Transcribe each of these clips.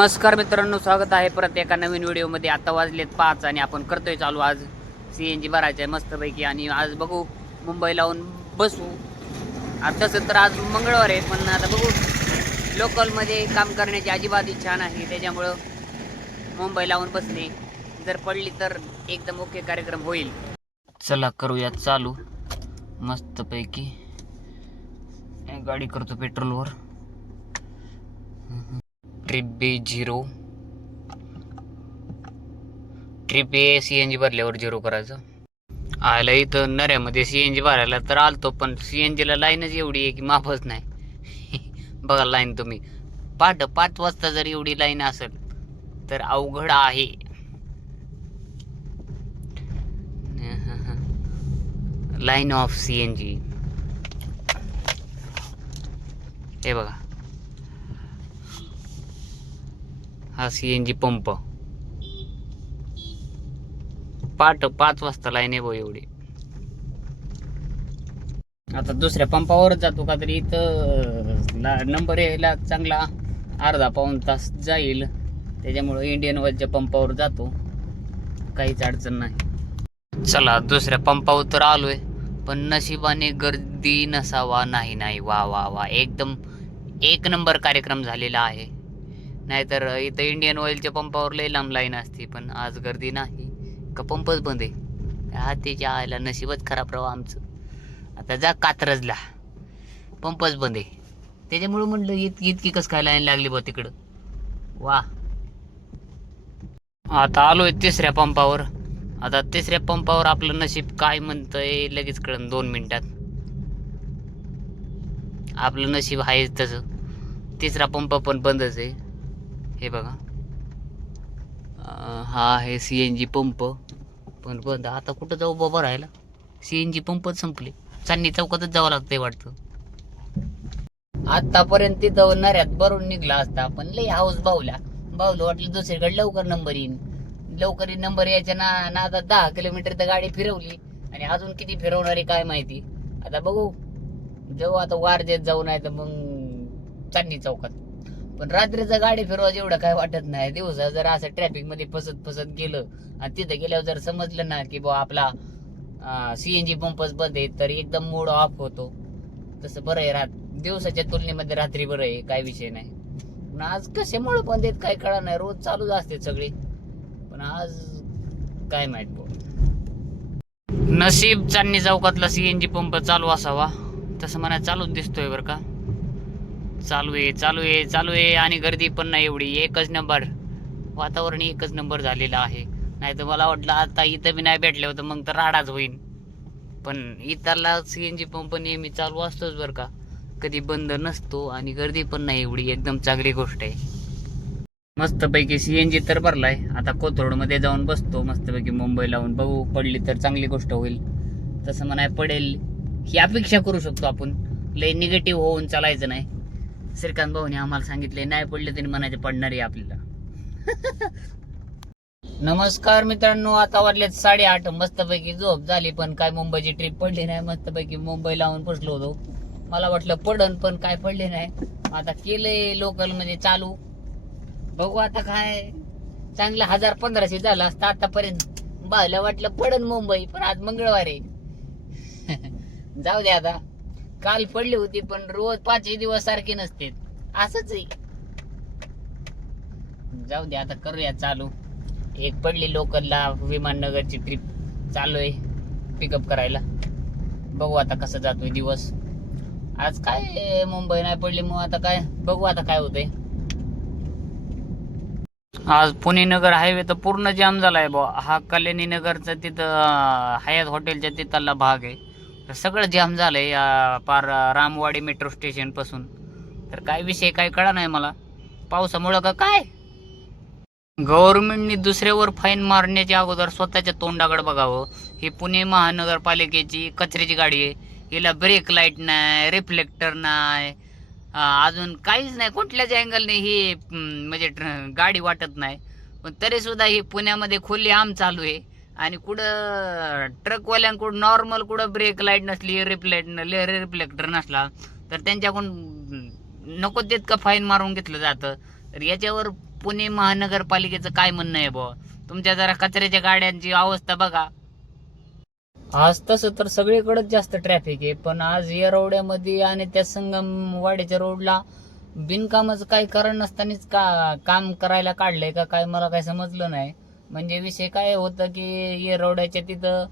नमस्कार मित्रांनो स्वागत आहे परत एका नवीन व्हिडिओमध्ये. आता वाजलेत पाच आणि आपण करतोय चालू आज. सी एन जी भरायचं आहे मस्तपैकी आणि आज बघू मुंबई लावून बसू. आता तसं तर आज मंगळवार आहे पण आता बघू. लोकलमध्ये काम करण्याची अजिबात इच्छा नाही त्याच्यामुळं मुंबई लावून बसणे जर पडली तर एकदम ओके कार्यक्रम होईल. चला करूया चालू. मस्तपैकी. गाडी करतो पेट्रोलवर. Trip B zero trip A C N G भरल्यावर झिरो करायचं. आलं इथं नऱ्यामध्ये सी एन जी भरायला तर आलतो पण सी एन जीला लाईनच एवढी आहे की माफच नाही. बघा लाईन तुम्ही. पाठ पाच वाजता जर एवढी लाईन असेल तर अवघड आहे. Line of C N G हे बघा. हा सी एन जी पंप. पाठ पाच वाजता लाईन आहे भाऊ एवढी. आता दुसऱ्या पंपावर जातो का तरी इथं ला- नंबर यायला चांगला अर्धा पाऊन तास जाईल. त्याच्यामुळं इंडियन ऑइलच्या पंपावर जातो. काहीच अडचण नाही. चला दुसऱ्या पंपावर तर आलोय. पण नशिबाने गर्दी नसावा नाही नाही वा वा वा. एकदम एक नंबर कार्यक्रम झालेला आहे. नाहीतर इथं इंडियन ऑइलच्या पंपावर लई लांब लाईन असते पण आज गर्दी नाही. का पंपच बंद आहे. हा त्याच्या आयला नशीबच खराब राहा आमचं. आता जा कात्रजला. पंपच बंद आहे. त्याच्यामुळं म्हणलं इतकी इतकी कस काय लाईन लागली बा तिकडं? वा. आता आलोय तिसऱ्या पंपावर. आता तिसऱ्या पंपावर आपलं नशीब काय म्हणतंय लगेच कळन दोन मिनिटात. आपलं नशीब आहेच तसं. तिसरा पंप पण बंदच आहे. हे बघा. हा आहे सी एन जी पंप पण बंद आता कुठं जाऊ बाबा राहिला सी एन जी पंपच संपले. चांदणी चौकातच जावं लागतंय वाटतं. आतापर्यंत तिथं नऱ्यात भरून निघला असता पण लई हाऊस बावला बावलं वाटलं दुसरीकडे लवकर नंबर येईन. लवकर नंबर यायच्या ना ना आता दहा किलोमीटर तर गाडी फिरवली. आणि अजून किती फिरवणार काय माहिती? आता बघू. जाऊ आता वारजेत जाऊ नाही तर मग चांदणी चौकात. पण रात्रीचं गाडी फिरवा एवढं काय वाटत नाही. दिवसा जर असं ट्रॅफिकमध्ये फसत फसत गेलं आणि तिथे गेल्यावर जर समजलं ना की बा आपला सीएनजी पंपच बंद आहे तर एकदम मूड ऑफ होतो. तसं बरं आहे रात दिवसाच्या तुलनेमध्ये रात्री बरं आहे काय विषय नाही. पण आज कशामुळे बंद आहेत काय कळा नाही रोज चालूच असते सगळे. पण आज काय माहीत भाऊ नशीब चांदणी चौकातला सीएनजी पंप चालू असावा. तसं मला चालूच दिसतोय बरं का. चालू आहे चालू आहे चालू आहे आणि गर्दी पण नाही एवढी. एकच नंबर वातावरण एकच नंबर झालेलं आहे. नाही तर मला वाटलं आता इथं बी नाही भेटलं होतं मग तर राडाच होईल पण इतरला सीएनजी पंप नेहमी चालू असतोच बरं का. कधी बंद नसतो आणि गर्दी पण नाही एवढी. एकदम चांगली गोष्ट आहे. मस्तपैकी सी एन जी तर भरलाय. आता कोथरूडमध्ये जाऊन बसतो. मस्तपैकी मुंबई लावून बघू. पडली तर चांगली गोष्ट होईल. तसं म्हणाय पडेल. ही अपेक्षा करू शकतो आपण. लय निगेटिव्ह होऊन चालायचं नाही. श्रीकांत भाऊने आम्हाला सांगितले नाही पडले तरी म्हणायचे पडणार आहे आपल्याला. नमस्कार मित्रांनो आता वाजलेत साडेआठ. मस्तपैकी झोप झाली पण काय मुंबईची ट्रिप पडली नाही. मस्तपैकी मुंबई लावून बसलो होतो. मला वाटलं पडन पण काय पडले नाही. आता केलंय लोकलमध्ये म्हणजे चालू. बघू आता काय. चांगलं हजार पंधराशे झालं असतं आतापर्यंत. बायला वाटलं पडन मुंबई पण आज मंगळवार आहे. जाऊ दे आता. काल पडली होती पण रोज पाचही दिवस सारखे नसते. असंच आहे. जाऊ दे आता करूया चालू. एक पडली लोकलला विमाननगरची ट्रिप चालू आहे पिकअप करायला. बघू आता कसं जातोय दिवस. आज काय मुंबई नाही पडली मग आता काय? बघू आता काय होतंय. आज पुणे नगर हायवे तर पूर्ण जाम आहे बा हा कल्याणी नगरचा तिथं हयात हॉटेलच्या तिथला भाग आहे. तर सगळं जाम झालंय या पार रामवाडी मेट्रो स्टेशनपासून. तर काय विषय काय कळा नाही मला. पावसामुळं का काय? गव्हर्नमेंटने दुसऱ्यावर फाईन मारण्याच्या अगोदर स्वतःच्या तोंडाकडे बघावं. ही पुणे महानगरपालिकेची कचऱ्याची गाडी आहे. हिला ब्रेक लाइट नाही रिफ्लेक्टर नाही. अजून काहीच नाही. कुठल्याच अँगलने ही म्हणजे ट्र- गाडी वाटत नाही. पण तरीसुद्धा ही पुण्यामध्ये खुली आम चालू आहे. आणि कुठं ट्रकवाल्यांकडून नॉर्मल कुठं ब्रेक लाइट नसली रिफ्लेक्ट रिफ्लेक्टर नसला तर त्यांच्याकडून नको तितकं फाईन मारून घेतलं जातं? तर याच्यावर पुणे महानगरपालिकेचं काय म्हणणं आहे बुवा? तुमच्या जरा कचऱ्याच्या गाड्यांची अवस्था बघा. आज तसं तर सगळीकडेच जास्त ट्रॅफिक आहे पण आज येरवड्यामध्ये आणि त्या संगमवाडीच्या रोडला बिनकामाचं काही कारण नसतानाच का काम करायला काढलंय का काय मला काय समजलं नाही. म्हणजे विषय काय होतं की येरवड्याच्या तिथं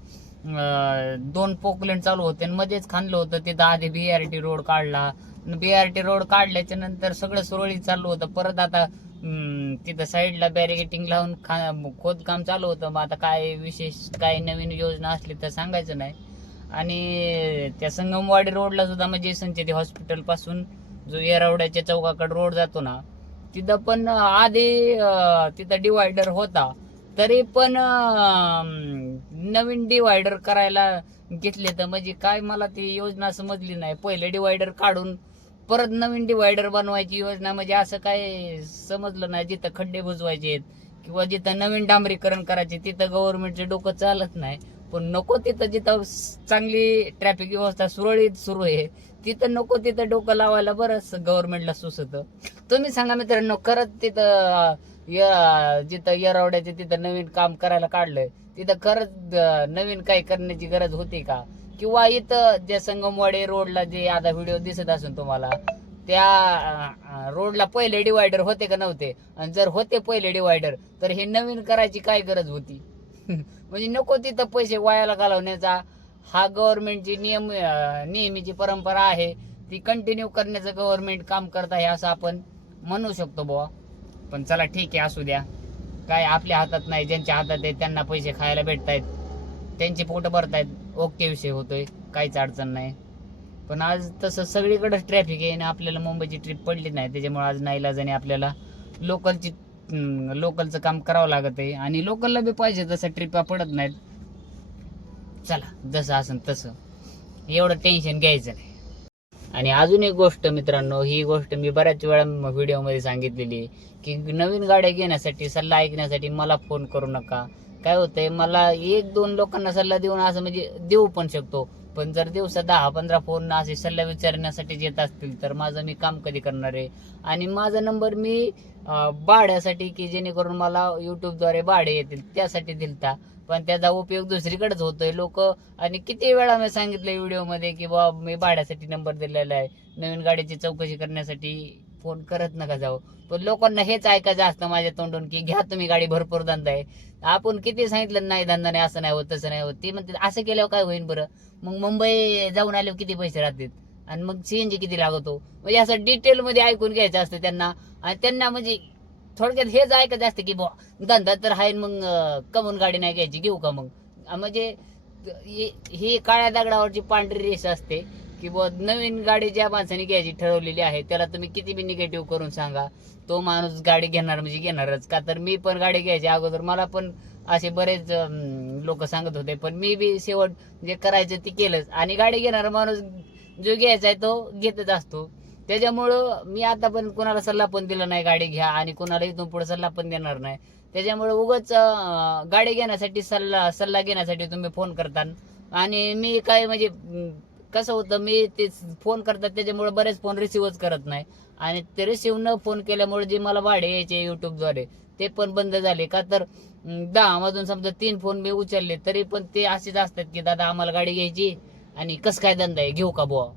दोन पोकलेन चालू होते आणि मध्येच खाणलं होतं. तिथं आधी बी आर टी रोड काढला. बी आर टी रोड काढल्याच्या नंतर सगळं सुरळीत चालू होतं. परत आता तिथं साईडला बॅरिगेटिंग लावून खा खोदकाम चालू होतं. मग आता काय विशेष काय नवीन योजना असली तर सांगायचं नाही. आणि त्या संगमवाडी रोडला सुद्धा म्हणजे संचेती हॉस्पिटलपासून जो येरवड्याच्या चौकाकडे रोड जातो ना तिथं पण आधी तिथं डिवायडर होता. तरी पण नवीन डिवायडर करायला घेतले तर म्हणजे काय मला ती योजना समजली नाही. पहिले डिवायडर काढून परत नवीन डिवायडर बनवायची योजना म्हणजे असं काय समजलं नाही. जिथं खड्डे बुजवायचे आहेत किंवा जिथं नवीन डांबरीकरण करायचे तिथं गव्हर्नमेंटचे डोकं चालत नाही. पण नको तिथं जिथं चांगली ट्रॅफिक व्यवस्था सुरळीत सुरू आहे तिथं नको तिथं डोकं लावायला बरंच गव्हर्नमेंटला सुचत. तुम्ही सांगा मित्रांनो खरंच तिथं य- जिथं येरवड्याचे तिथं नवीन काम करायला काढलंय तिथं खरंच नवीन काही करण्याची गरज होती का? किंवा इथं जे संगमवाडी रोडला जे आता व्हिडिओ दिसत असून तुम्हाला त्या रोडला पहिले डिवायडर होते का नव्हते? आणि जर होते पहिले डिवायडर तर हे नवीन करायची काय गरज होती? म्हणजे नको तिथं पैसे वायाला घालवण्याचा. हा गव्हर्नमेंटची नियम नेहमीची परंपरा आहे. ती कंटिन्यू करण्याचं गव्हर्नमेंट काम करत आहे असं आपण म्हणू शकतो बुवा. पण चला ठीक आहे असू द्या. काय आपल्या हातात नाही ज्यांच्या हातात आहे त्यांना पैसे खायला भेटतायत. त्यांचे पोट भरतायत. ओके विषय होतोय काहीच अडचण नाही. पण आज तसं सगळीकडेच ट्रॅफिक आहे आणि आपल्याला मुंबईची ट्रिप पडली नाही. त्याच्यामुळे आज नाईलाजाने आपल्याला लोकलची लोकलचं काम करावं लागत आहे. आणि लोकलला बी पाहिजे तसं ट्रिपा पडत नाहीत. चला जसं असेल तसं. एवढं टेन्शन घ्यायचं नाही. आणि अजून एक गोष्ट मित्रांनो ही गोष्ट मी बऱ्याच वेळा व्हिडिओमध्ये सांगितलेली आहे की नवीन गाड्या घेण्यासाठी सल्ला ऐकण्यासाठी मला फोन करू नका. काय होतंय मला एक दोन लोकांना सल्ला देऊन असं म्हणजे देऊ पण शकतो. पण जर दिवसा दहा पंधरा फोन असे सल्ला विचारण्यासाठी येत असतील तर माझं मी काम कधी करणार आहे? आणि माझा नंबर मी भाड्यासाठी की जेणेकरून मला युट्यूबद्वारे भाडे येतील त्यासाठी दिलता. पण त्याचा उपयोग दुसरीकडेच होतोय. लोक आणि किती वेळा मी सांगितलं व्हिडिओमध्ये की बा मी भाड्यासाठी नंबर दिलेला आहे. नवीन गाडीची चौकशी करण्यासाठी फोन करत नका जाऊ. पण लोकांना हेच ऐकायचं असतं माझ्या तोंडून की घ्या तुम्ही गाडी भरपूर धंदा आहे. आपण किती सांगितलं नाही धंदा नाही असं नाही होत तसं नाही होत. ते म्हणते असं केल्यावर काय होईल बरं? मग मुंबई जाऊन आल्यावर किती पैसे राहतील? आणि मग सीएनजी किती लागतो? म्हणजे असं डिटेलमध्ये ऐकून घ्यायचं असतं त्यांना. आणि त्यांना म्हणजे थोडक्यात हेच ऐकत असतं की बुवा धंदा तर आहे मग कमून कमवून गाडी नाही घ्यायची घेऊ का मग? म्हणजे ही ही काळ्या दगडावरची पांढरी रेष असते की बुवा नवीन गाडी ज्या माणसाने घ्यायची ठरवलेली आहे त्याला तुम्ही किती बी निगेटिव्ह करून सांगा तो माणूस गाडी घेणार म्हणजे घेणारच. का तर मी पण गाडी घ्यायची अगोदर मला पण असे बरेच लोक सांगत होते पण मी बी शेवट जे करायचं ते केलंच. आणि गाडी घेणारा माणूस जो घ्यायचा आहे तो घेतच असतो. त्याच्यामुळं मी आता पण कोणाला सल्ला पण दिला नाही गाडी घ्या आणि कोणाला इथून पुढे सल्ला पण देणार नाही. त्याच्यामुळे उगाच गाडी घेण्यासाठी सल्ला सल्ला घेण्यासाठी तुम्ही फोन करता. आणि मी काय म्हणजे कसं होतं मी ते फोन करतात त्याच्यामुळे बरेच फोन रिसिव्हच करत नाही. आणि ते रिसिव्ह न फोन केल्यामुळे जे मला भाडे यायचे युट्यूबद्वारे ते पण बंद झाले. का तर दहा मधून समजा तीन फोन मी उचलले तरी पण ते असेच असतात की दादा आम्हाला गाडी घ्यायची आणि कस काय धंदा आहे? घेऊ का बुवा?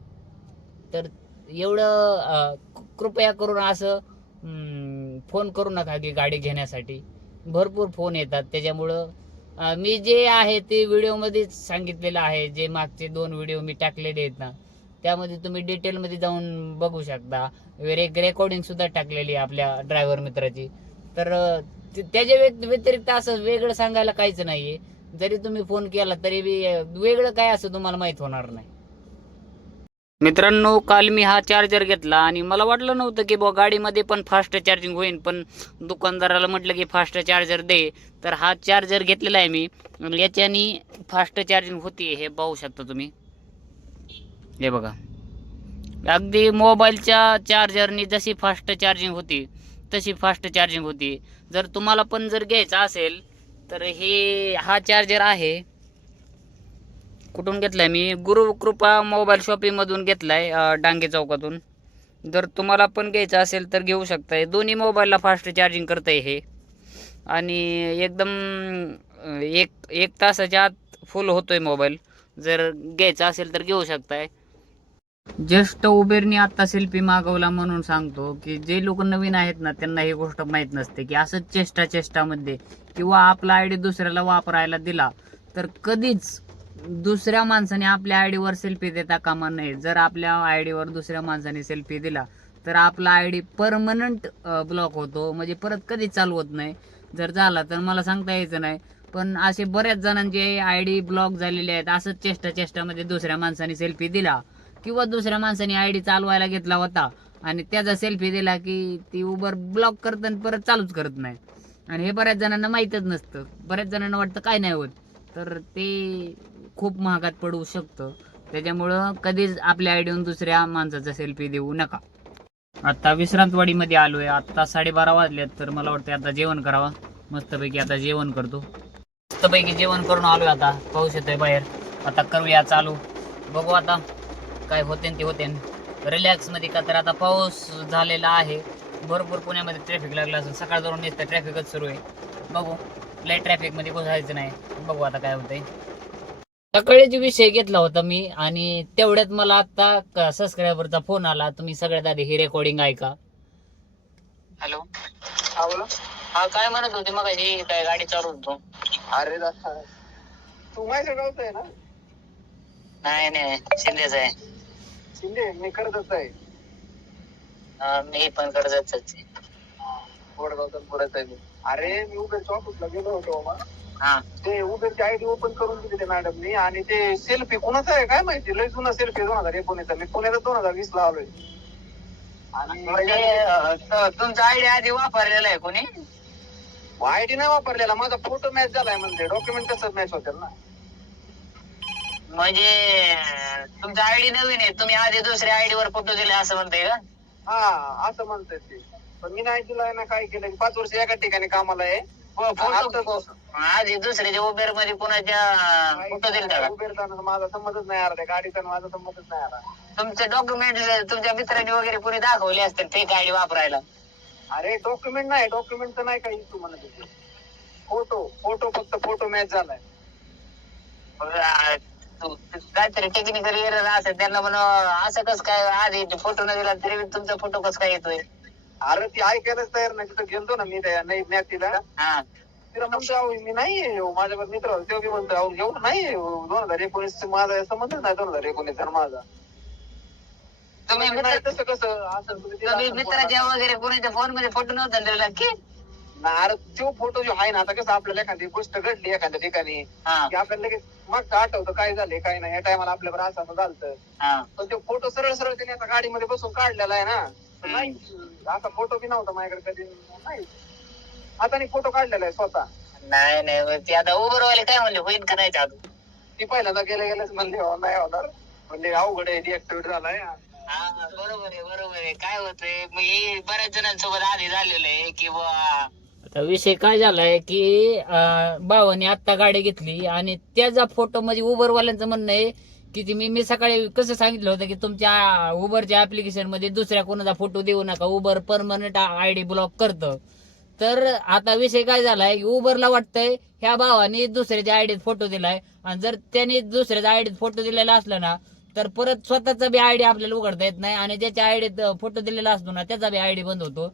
तर एवढं कृपया करून असं फोन करू नका की गाडी घेण्यासाठी. भरपूर फोन येतात. त्याच्यामुळं मी जे आहे ते व्हिडिओमध्येच सांगितलेलं आहे. जे मागचे दोन व्हिडिओ मी टाकलेले आहेत ना त्यामध्ये तुम्ही डिटेलमध्ये जाऊन बघू शकता. एक रेकॉर्डिंगसुद्धा टाकलेली आहे आपल्या ड्रायव्हर मित्राची. तर ते- त्याच्या व्य व्यतिरिक्त असं वेगळं सांगायला काहीच नाही आहे जरी तुम्ही फोन केला तरी बी वेगळं काय असं तुम्हाला माहीत होणार नाही. मित्रांनो काल मी हा चार्जर घेतला आणि मला वाटलं नव्हतं की बुवा गाडीमध्ये पण फास्ट चार्जिंग होईल पण दुकानदाराला म्हटलं की फास्ट चार्जर दे. तर हा चार्जर घेतलेला आहे मी. याच्यानी फास्ट चार्जिंग होती हे पाहू शकता तुम्ही. हे बघा. अगदी मोबाईलच्या चार्जरनी जशी फास्ट चार्जिंग होती तशी फास्ट चार्जिंग होती. जर तुम्हाला पण जर घ्यायचं असेल तर हे हा चार्जर आहे. कुठून घेतलाय? मी गुरुकृपा मोबाईल शॉपिंगमधून घेतलाय डांगे चौकातून. जर तुम्हाला पण घ्यायचं असेल तर घेऊ शकताय. दोन्ही मोबाईलला फास्ट चार्जिंग करतंय हे. आणि एकदम एक एक तासाच्या आत फुल होतोय मोबाईल. जर घ्यायचा असेल तर घेऊ शकताय. जस्ट उबेरने आत्ता सेल्फी मागवला म्हणून सांगतो की जे लोक नवीन आहेत ना त्यांना ही गोष्ट माहीत नसते की असंच चेष्टा चेष्टामध्ये किंवा आपला आयडी दुसऱ्याला वापरायला दिला तर कधीच दुसऱ्या माणसाने आपल्या आयडीवर सेल्फी देता कामा नये. जर आपल्या आयडीवर दुसऱ्या माणसाने सेल्फी दिला तर आपला आयडी परमनंट ब्लॉक होतो. म्हणजे परत कधीच चालू होत नाही. जर झाला तर मला सांगता यायचं नाही. पण असे बऱ्याच जणांचे आयडी ब्लॉक झालेले आहेत. असंच चेष्टा चेष्टामध्ये दुसऱ्या माणसाने सेल्फी दिला किंवा दुसऱ्या माणसाने आयडी चालवायला घेतला होता आणि त्याचा सेल्फी दिला की ती उबर ब्लॉक करत आणि परत चालूच करत नाही. आणि हे बऱ्याच जणांना माहीतच नसतं. बऱ्याच जणांना वाटतं काय नाही होत. तर ते खूप महागात पडू शकतं. त्याच्यामुळं कधीच आपल्या आयडीहून दुसऱ्या माणसाचा सेल्फी देऊ नका. आता विश्रांतवाडीमध्ये आलोय. आता साडेबारा वाजलेत तर मला वाटतं आता जेवण करावं. मस्तपैकी आता जेवण करतो. मस्तपैकी जेवण करून आलो आता. पाऊस येतोय बाहेर. आता करूया चालू. बघू आता काय होते ते होते रिलॅक्समध्ये का तर आता पाऊस झालेला आहे. भरपूर पुण्यामध्ये ट्रॅफिक लागलं असेल. सकाळ धरून नुसतं ट्रॅफिकच सुरू आहे. बघू. लय ट्रॅफिकमध्ये घुसायचं नाही. बघू आता काय होतंय. सकाळीच विषय घेतला होता मी आणि तेवढ्यात मला आता सबस्क्रायबरचा फोन आला. तुम्ही सगळ्यात आधी ही रेकॉर्डिंग ऐका. हॅलो. हा बोला. हा काय म्हणत होते मग काय गाडी चालू होतो. अरे दादा. तू माझ्या गावचा आहे ना? नाही नाही. शिंदेच आहे. शिंदे मी करतच आहे. मी पण कर्जतच पुढेच आहे मी अरे मी उबेरच्या ऑफिसला गेलो होतो मग हा. ते उबेरची आयडी ओपन करून दिली ते मॅडमनी आणि ते सेल्फी कोणाचा आहे काय माहिती? लय जुना सेल्फी दोन हजार एकोणीसचा. मी पुण्याला दोन हजार वीस ला आलोय. आणि तुमचा आयडिया आधी वापरलेला आहे कोणी? आयडी नाही वापरलेला. माझा फोटो मॅच झालाय म्हणजे डॉक्युमेंट कसं मॅच होतील ना. म्हणजे तुमचा आयडी नवीन आहे. तुम्ही आधी दुसऱ्या आयडी वर फोटो दिले असं म्हणताय का? हा असं म्हणतात ते. पण मी नाही दिलाय ना काय केलं? पाच वर्ष एका ठिकाणी कामाला आहे. फोटो आत्ताच- आधी दुसऱ्याच्या उबेरमध्ये कोणाच्या का? उबेरचा माझा संमतच नाही आला त्या गाडीचा माझा संमतच नाही आला तुमचे डॉक्युमेंट तुमच्या मित्रांनी वगैरे कोणी दाखवले असतील फेक आयडी वापरायला? अरे डॉक्युमेंट नाही. डॉक्युमेंट तर नाही काही इश्यू म्हणत होते? फोटो फोटो फक्त फोटो मॅच झालाय. तू- काहीतरी टेक्निकल एरर असेल त्यांना म्हणा असं कस काय आधी फोटो न दिला तरी तुमचा फोटो कस काय येतोय? अरे ती ऐकायलाच तयार नाही. तिथं गेलतो ना मी त्या नाही ज्ञात तिला तिला म्हणतो मी नाही माझ्यावर मित्र होते. तेव्हा म्हणतो अहो एवढं नाही. दोन हजार एकोणीस माझा संबंधच नाही. दोन हजार एकोणीस माझा. तुम्ही नाही मित्र तसं कसं असं तुम्ही मित्राच्या वगैरे कोणाच्या फोनमध्ये फोटो नव्हता दिला की? अरे तो फोटो जो आहे ना आता कसं आपल्याला एखादी गोष्ट घडली एखाद्या ठिकाणी की आपल्याला लगेच मागचं आठवतं काय झाले काय नाही. या टायमाला आपल्यावर असं झालं पण तो फोटो सरळ सरळ त्याने आता गाडीमध्ये बसून काढलेला आहे ना. नाही. असा फोटो बी नव्हता माझ्याकडे कधी नाही. आता फोटो काढलेला आहे स्वतः. नाही नाही मग ते आता उबर वाले काय म्हणले होईल का नाही चालू ती पहिल्यांदा गेल्या गेल्याच म्हणले हो नाही होणार. म्हणजे अवघड आहे डिऍक्टिव्हेट झालाय. हा बरोबर आहे बरोबर आहे. काय होतंय मग हे बऱ्याच जणांसोबत आधी झालेलं आहे की आता विषय काय झालाय की भावाने आता गाडी घेतली आणि त्याचा फोटो म्हणजे उबरवाल्यांचं म्हणणं आहे की ती मी मी सकाळी कसं सांगितलं होतं की तुमच्या उबरच्या ऍप्लिकेशनमध्ये दुसऱ्या कोणाचा फोटो देऊ नका. उबर परमनंट आयडी ब्लॉक करतं. तर आता विषय काय झालाय? की उबरला वाटतंय ह्या भावाने दुसऱ्याच्या आयडीत फोटो दिलाय. आणि जर त्याने दुसऱ्याच्या आयडीत फोटो दिलेला असला ना तर परत स्वतःचा बी आयडी आपल्याला उघडता येत नाही. आणि ज्याच्या आयडीत फोटो दिलेला असतो ना त्याचा बी आयडी बंद होतो.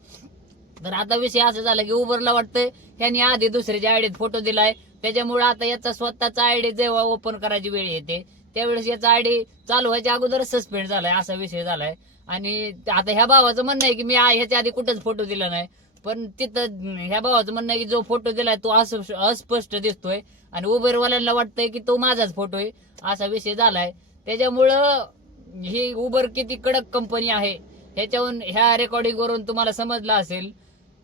तर आता विषय असं झाला की उबरला वाटतंय त्यांनी आधी दुसऱ्याच्या आयडीत फोटो दिलाय. त्याच्यामुळे आता याचा स्वतःचा आयडी जेव्हा ओपन करायची वेळ येते त्यावेळेस याचा आयडी चालू व्हायच्या अगोदर सस्पेंड झालाय असा विषय झालाय. आणि आता ह्या भावाचं म्हणणं आहे की मी ह्याच्या आधी कुठंच फोटो दिला नाही. पण तिथं ह्या भावाचं म्हणणं आहे की जो फोटो दिलाय तो अस्पष्ट दिसतोय. आणि उबेरवाल्यांना वाटतंय की तो माझाच फोटो आहे असा विषय झालाय. त्याच्यामुळं ही उबर किती कडक कंपनी आहे ह्याच्याहून ह्या रेकॉर्डिंगवरून तुम्हाला समजलं असेल.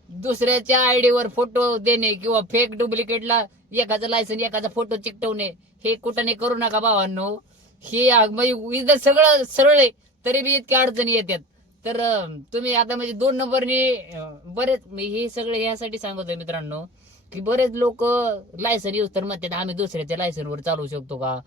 दुसऱ्याच्या आयडीवर फोटो देणे किंवा फेक डुप्लिकेटला एकाचा लायसन एकाचा फोटो चिकटवणे हे कुठं नाही करू नका भावांनो. हे म्हणजे सगळं सरळ आहे तरी बी इतक्या अडचणी येतात. तर तुम्ही आता म्हणजे दोन नंबरने बरेच हे सगळे यासाठी सांगतोय मित्रांनो की बरेच लोक लायसन यूज तर म्हणतात आम्ही दुसऱ्याच्या लायसनवर चालवू शकतो का?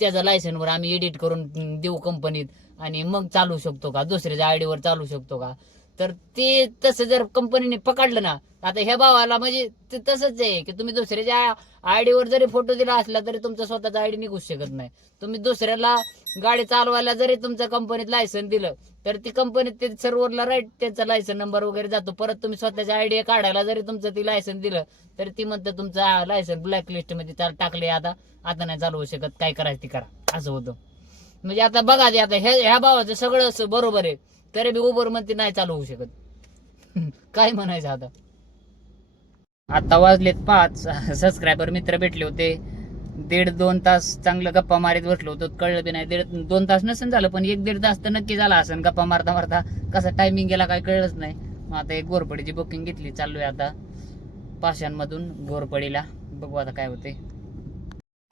त्याच्या लायसनवर आम्ही एडिट करून देऊ कंपनीत आणि मग चालू शकतो का? दुसऱ्याच्या आयडीवर चालू शकतो का? तर ते तसं जर कंपनीने पकडलं ना आता ह्या भावाला म्हणजे ते तसंच आहे की तुम्ही दुसऱ्याच्या आयडीवर जरी फोटो दिला असला तरी तुमचा स्वतःचा आयडी निघू शकत नाही. तुम्ही दुसऱ्याला गाडी चालवायला जरी तुमच्या कंपनीत लायसन दिलं तर ती कंपनीत ते सर्व्हरला राईट त्यांचा लायसन नंबर वगैरे जातो. परत तुम्ही स्वतःच्या आयडी काढायला जरी तुमचं ती लायसन दिलं तर ती म्हणतं तुमचं लायसन ब्लॅक लिस्टमध्ये चाल टाकले आता आता नाही चालवू शकत काय करायचं ती करा. असं होतं. म्हणजे आता बघा ते आता ह्या ह्या भावाचं सगळं बरोबर आहे. तरी बी उबरमध्ये नाही चालू होऊ शकत. काय म्हणायचं आता? आता वाजलेत पाच. सबस्क्रायबर मित्र भेटले होते. दीड दोन तास चांगलं गप्पा मारीत बसलो होतो. कळलं बी नाही. दीड दोन तास नसेल झालं पण एक दीड तास तर नक्की झाला असेल गप्पा मारता मारता कसा टायमिंग गेला काय कळलंच नाही. मग आता एक गोरपडीची बुकिंग घेतली. चाललोय आता पाशांमधून गोरपडीला बघू आता काय होते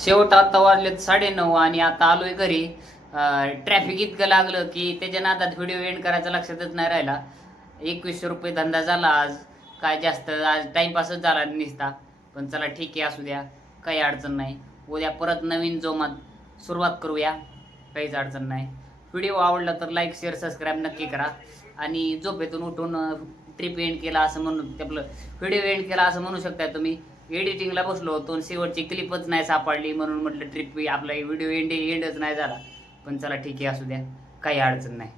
शेवट आता वाजलेत साडे नऊ आणि आता आलोय घरी. ट्रॅफिक इतकं लागलं की त्याच्या नादात व्हिडिओ एंड करायचा लक्षातच नाही राहिला. एकवीसशे रुपये धंदा झाला आज. काय जास्त आज टाइमपासच झाला निसता. पण चला ठीक आहे असू द्या. काही अडचण नाही. उद्या परत नवीन जोमात सुरुवात करूया. काहीच अडचण नाही. व्हिडिओ आवडला तर लाईक शेअर सबस्क्राईब नक्की करा. आणि झोपेतून उठून ट्रिप एंड केला असं म्हणून आपलं व्हिडिओ एंड केला असं म्हणू शकताय तुम्ही. एडिटिंगला बसलो होतो शेवटची क्लिपच नाही सापडली म्हणून म्हटलं ट्रिप आपला व्हिडिओ एंड एंडच नाही झाला. पण चला ठीक आहे असू द्या. काही अडचण नाही.